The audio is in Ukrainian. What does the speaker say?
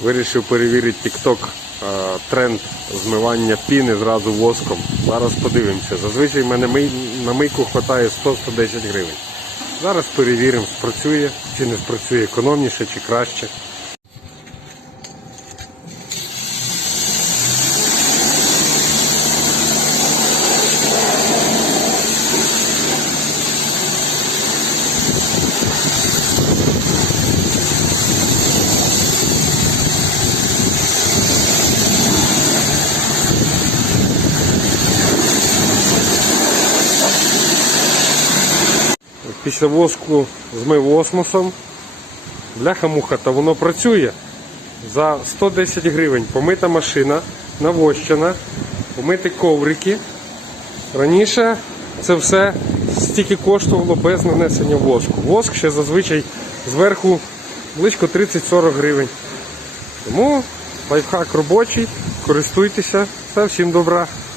Вирішив перевірити TikTok е, тренд змивання піни зразу воском. Зараз подивимося. Зазвичай в мене на мийку вистачає 100-110 гривень. Зараз перевіримо, спрацює чи не спрацює економніше чи краще. Після воску змив осмосом. Бляха-муха, та воно працює. За 110 гривень помита машина, навощена, помити коврики. Раніше це все стільки коштувало без нанесення воску. Воск ще зазвичай зверху близько 30-40 гривень. Тому лайфхак робочий, користуйтеся. Все, всім добра.